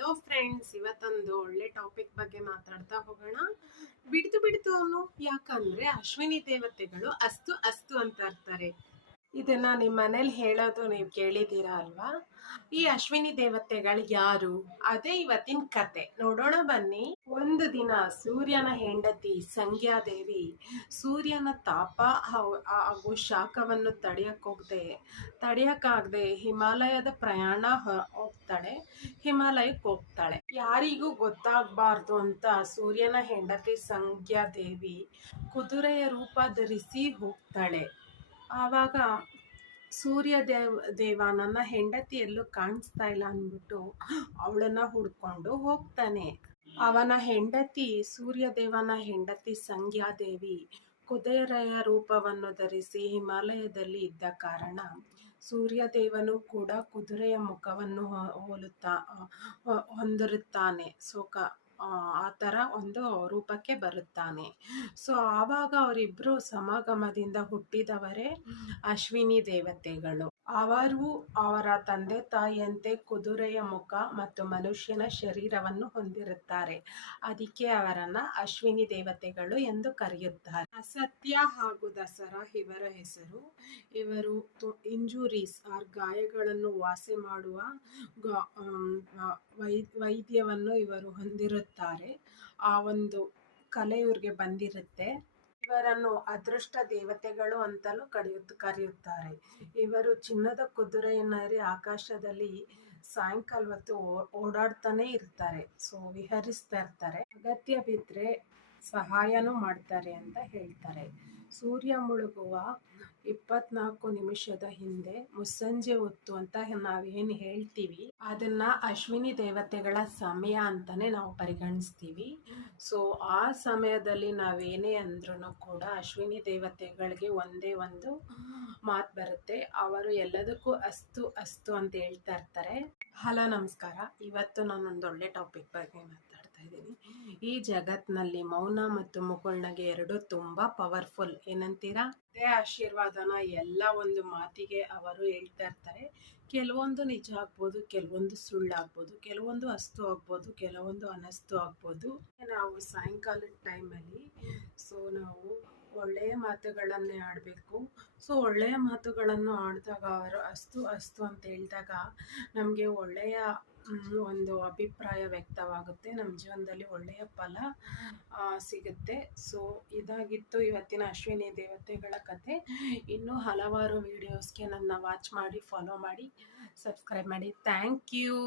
Hello friends, ಇವತ್ತೊಂದು ಒಳ್ಳೆ topic ಬಗ್ಗೆ ಮಾತಾಡ್ತಾ ಹೋಗೋಣ. ಬಿಡ್ತು ಅವನು, ಯಾಕಂದ್ರೆ ಅಶ್ವಿನಿ ದೇವತೆಗಳು ಅಸ್ತು ಅಸ್ತು ಅಂತ ಇರ್ತಾರೆ. ಇದನ್ನ ನಿಮ್ಮ ಮನೇಲಿ ಹೇಳೋದು ನೀವು ಕೇಳಿದ್ದೀರಾ ಅಲ್ವಾ? ಈ ಅಶ್ವಿನಿ ದೇವತೆಗಳು ಯಾರು? ಅದೇ ಇವತ್ತಿನ ಕತೆ. ನೋಡೋಣ ಬನ್ನಿ. ಒಂದು ದಿನ ಸೂರ್ಯನ ಹೆಂಡತಿ ಸಂಧ್ಯಾದೇವಿ ಸೂರ್ಯನ ತಾಪ ಹಾಗೂ ಶಾಖವನ್ನು ತಡೆಯಕ್ಕಾಗದೆ ಹಿಮಾಲಯದ ಪ್ರಯಾಣ ಹೋಗ್ತಾಳೆ. ಹಿಮಾಲಯಕ್ಕೆ ಹೋಗ್ತಾಳೆ. ಯಾರಿಗೂ ಗೊತ್ತಾಗಬಾರ್ದು ಅಂತ ಸೂರ್ಯನ ಹೆಂಡತಿ ಸಂಧ್ಯಾದೇವಿ ಕುದುರೆಯ ರೂಪ ಧರಿಸಿ ಹೋಗ್ತಾಳೆ. ಆವಾಗ ದೇವ ನನ್ನ ಹೆಂಡತಿ ಎಲ್ಲೂ ಕಾಣಿಸ್ತಾ ಇಲ್ಲ ಅಂದ್ಬಿಟ್ಟು ಅವಳನ್ನ ಹುಡ್ಕೊಂಡು ಹೋಗ್ತಾನೆ. ಅವನ ಹೆಂಡತಿ ಸೂರ್ಯದೇವನ ಹೆಂಡತಿ ಸಂಧ್ಯಾದೇವಿ ಕುದುರೆಯ ರೂಪವನ್ನು ಧರಿಸಿ ಹಿಮಾಲಯದಲ್ಲಿ ಇದ್ದ ಕಾರಣ ಸೂರ್ಯದೇವನು ಕೂಡ ಕುದುರೆಯ ಮುಖವನ್ನು ಹೊಂದಿರುತ್ತಾನೆ. ಆ ಥರ ಒಂದು ರೂಪಕ್ಕೆ ಬರುತ್ತಾನೆ. ಸೊ ಆವಾಗ ಅವರಿಬ್ಬರು ಸಮಾಗಮದಿಂದ ಹುಟ್ಟಿದವರೇ ಅಶ್ವಿನಿ ದೇವತೆಗಳು. ಅವರು ಅವರ ತಂದೆ ತಾಯಿಯಂತೆ ಕುದುರೆಯ ಮುಖ ಮತ್ತು ಮನುಷ್ಯನ ಶರೀರವನ್ನು ಹೊಂದಿರುತ್ತಾರೆ. ಅದಕ್ಕೆ ಅವರನ್ನ ಅಶ್ವಿನಿ ದೇವತೆಗಳು ಎಂದು ಕರೆಯುತ್ತಾರೆ. ಅಸತ್ಯ ಹಾಗೂ ದಸರಾ ಇವರ ಹೆಸರು. ಇವರು ಇಂಜುರೀಸ್ ಗಾಯಗಳನ್ನು ವಾಸಿ ಮಾಡುವ ವೈದ್ಯವನ್ನು ಇವರು ಹೊಂದಿರುತ್ತಾರೆ. ಆ ಒಂದು ಕಲೆ ಇವ್ರಿಗೆ ಬಂದಿರುತ್ತೆ. ಇವರನ್ನು ಅದೃಷ್ಟ ದೇವತೆಗಳು ಅಂತಲೂ ಕರೆಯುತ್ತಾರೆ. ಇವರು ಚಿನ್ನದ ಕುದುರೆಯನ್ನೇರಿ ಆಕಾಶದಲ್ಲಿ ಸಾಯಂಕಾಲ ಹೊತ್ತು ಓಡಾಡ್ತಾನೆ ಇರ್ತಾರೆ. ಸೊ ವಿಹರಿಸ್ತಾ ಇರ್ತಾರೆ. ಅಗತ್ಯ ಬಿದ್ದರೆ ಸಹಾಯನೂ ಮಾಡ್ತಾರೆ ಅಂತ ಹೇಳ್ತಾರೆ. ಸೂರ್ಯ ಮುಳುಗುವ 24 ನಿಮಿಷದ ಹಿಂದೆ ಮುಸ್ಸಂಜೆ ಹೊತ್ತು ಅಂತ ನಾವೇನು ಹೇಳ್ತೀವಿ, ಅದನ್ನ ಅಶ್ವಿನಿ ದೇವತೆಗಳ ಸಮಯ ಅಂತಾನೆ ನಾವು ಪರಿಗಣಿಸ್ತೀವಿ. ಸೊ ಆ ಸಮಯದಲ್ಲಿ ನಾವೇನೇ ಅಂದ್ರೂ ಕೂಡ ಅಶ್ವಿನಿ ದೇವತೆಗಳಿಗೆ ಒಂದೇ ಒಂದು ಮಾತು ಬರುತ್ತೆ. ಅವರು ಎಲ್ಲದಕ್ಕೂ ಅಸ್ತು ಅಸ್ತು ಅಂತ ಹೇಳ್ತಾ ಇರ್ತಾರೆ. ಹಲೋ ನಮಸ್ಕಾರ. ಇವತ್ತು ನಾನೊಂದು ಒಳ್ಳೆ ಟಾಪಿಕ್ ಬಗ್ಗೆ ಮಾತಾಡ್ತಾ ಇದ್ದೀನಿ. ಈ ಜಗತ್ನಲ್ಲಿ ಮೌನ ಮತ್ತು ಮುಗುಳ್ನಗೆ ಎರಡು ತುಂಬಾ ಪವರ್ಫುಲ್. ಏನಂತೀರಾ? ಅದೇ ಆಶೀರ್ವಾದನ ಎಲ್ಲ ಒಂದು ಮಾತಿಗೆ ಅವರು ಹೇಳ್ತಾ ಇರ್ತಾರೆ. ಕೆಲವೊಂದು ನಿಜ ಆಗ್ಬೋದು, ಕೆಲವೊಂದು ಸುಳ್ಳಾಗ್ಬೋದು, ಕೆಲವೊಂದು ಅಸ್ತು ಆಗ್ಬೋದು, ಕೆಲವೊಂದು ಅನಸ್ತು ಆಗ್ಬೋದು. ನಾವು ಸಾಯಂಕಾಲದ ಟೈಮಲ್ಲಿ ನಾವು ಒಳ್ಳೆಯ ಮಾತುಗಳನ್ನೇ ಆಡಬೇಕು. ಸೊ ಒಳ್ಳೆಯ ಮಾತುಗಳನ್ನು ಆಡಿದಾಗ ಅವರು ಅಸ್ತು ಅಸ್ತು ಅಂತ ಹೇಳಿದಾಗ ನಮಗೆ ಒಳ್ಳೆಯ ಒಂದು ಅಭಿಪ್ರಾಯ ವ್ಯಕ್ತವಾಗುತ್ತೆ. ನಮ್ಮ ಜೀವನದಲ್ಲಿ ಒಳ್ಳೆಯ ಫಲ ಸಿಗುತ್ತೆ. ಸೊ ಇದಾಗಿತ್ತು ಇವತ್ತಿನ ಅಶ್ವಿನಿ ದೇವತೆಗಳ ಕತೆ. ಇನ್ನೂ ಹಲವಾರು ವಿಡಿಯೋಸ್ಗೆ ನನ್ನ ವಾಚ್ ಮಾಡಿ, ಫಾಲೋ ಮಾಡಿ, ಸಬ್ಸ್ಕ್ರೈಬ್ ಮಾಡಿ. Thank you.